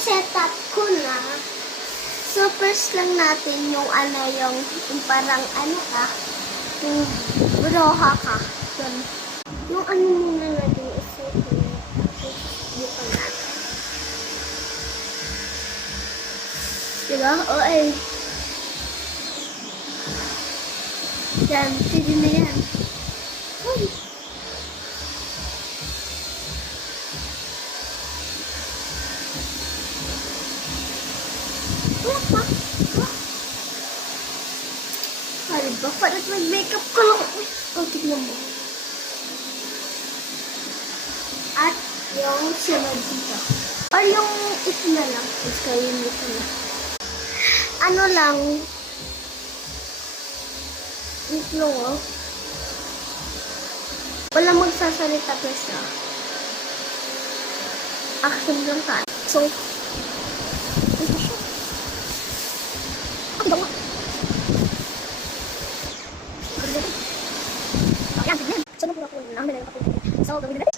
setup ko na. So, first lang natin yung yung parang yung broha ka. Yung muna natin iset dito natin. Diba? O ay. Yan, pwede na yan. Uy. Wala pa. Diba? Parang mag-makeup ko lang. O, tignan mo. At yung sunod dito. Or yung ito na lang. Let's go yung ito na. Ano lang. Ito lang, oh. Wala magsasalita pa siya. Action lang ka. So, ito siya. Ito nga. Ayan, tignan. So, napuha ko lang. So, gawin na.